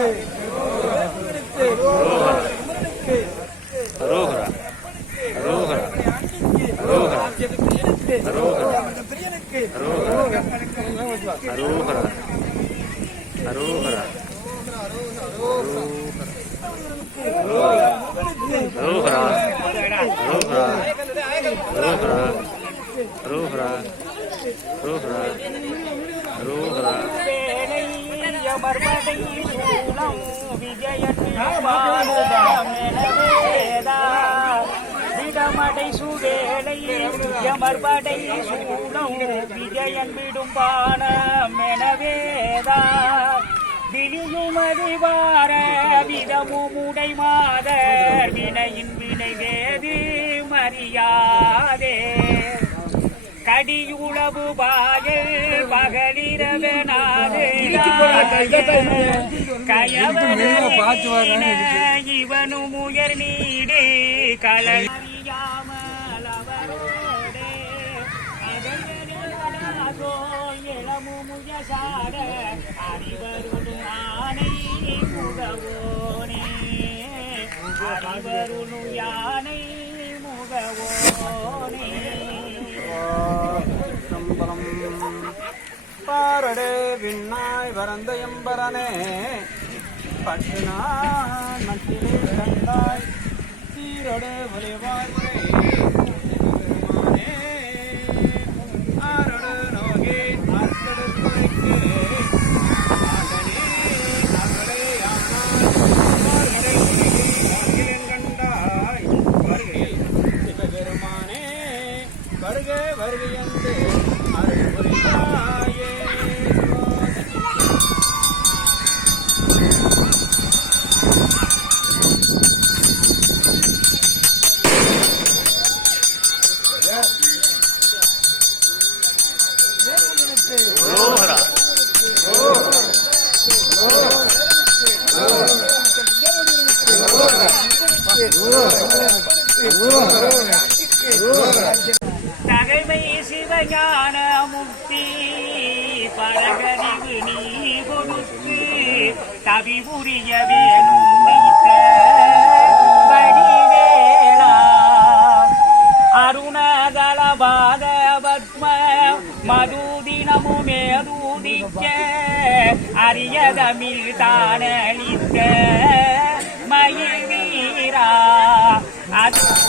Hey. ரோஹரா ரோஹரா ரோஹரா ரோஹரா ரோஹரா ரோஹரா விடமடை சுவேளை யமர்படை சூழம் Vijayan விடும் பானம் எனவேதா விழியுமறிவார விதமும் உடைமாதர் வினையின் வினைவேது மறியாதே கடியுளவு பாயல் பகலிரவனாது. கயவன இவனும் உயர் நீடு கலன் சாட அறிவருடு ஆனை முகவோனே. அறிவருடு யானை முகவோனே. பாரடே விண்ணாய் வரந்த எம்பரனே. பட்டு நான் மட்டிலே கண்டாய் சீரடே ஒளிவாய் தகைமை சிவஞான முக்தி பரகறிவு நீ கொடுத்து கவி புரிய வேணும் நீத்த அருணதளபாத பத்ம மதுதினமுமே தூதிக்க அரியதமிழ் தானளித்த மயில் வீரா errado.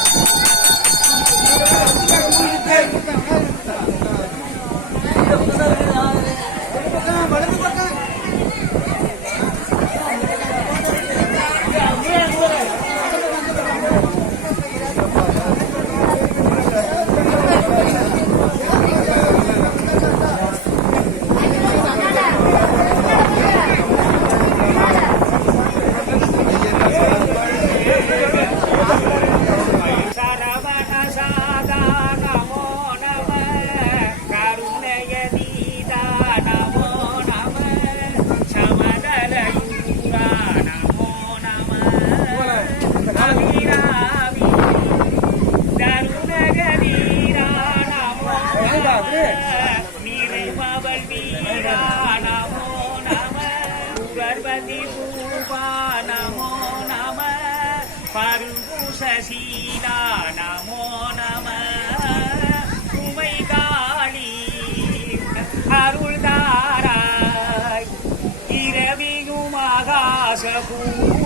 Thiago.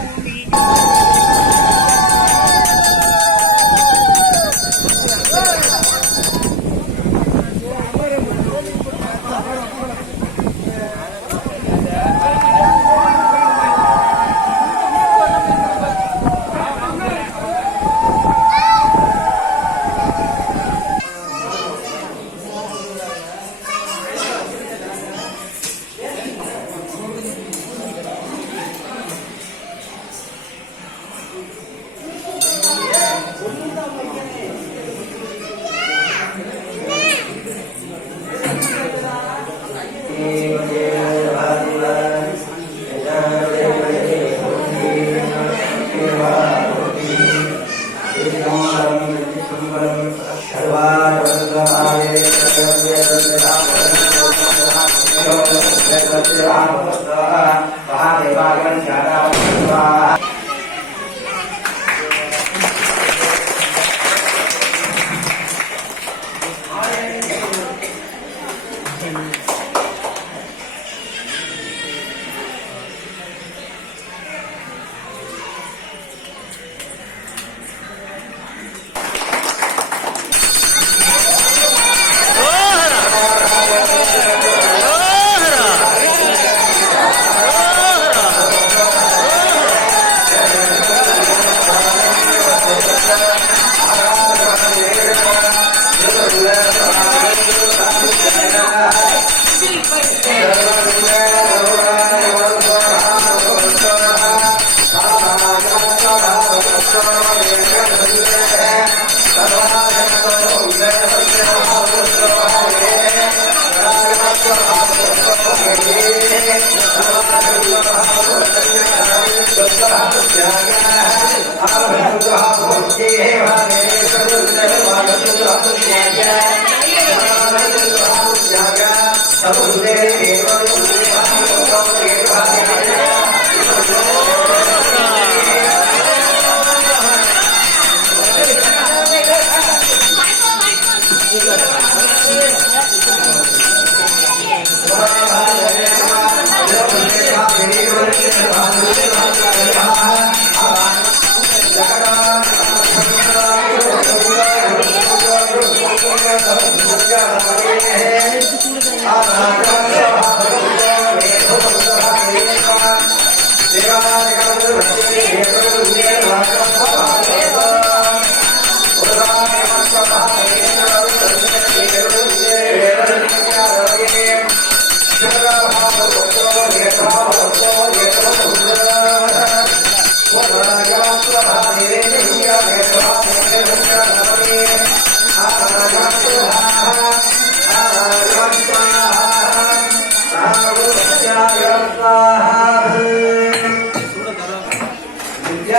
Someday ఆధారిక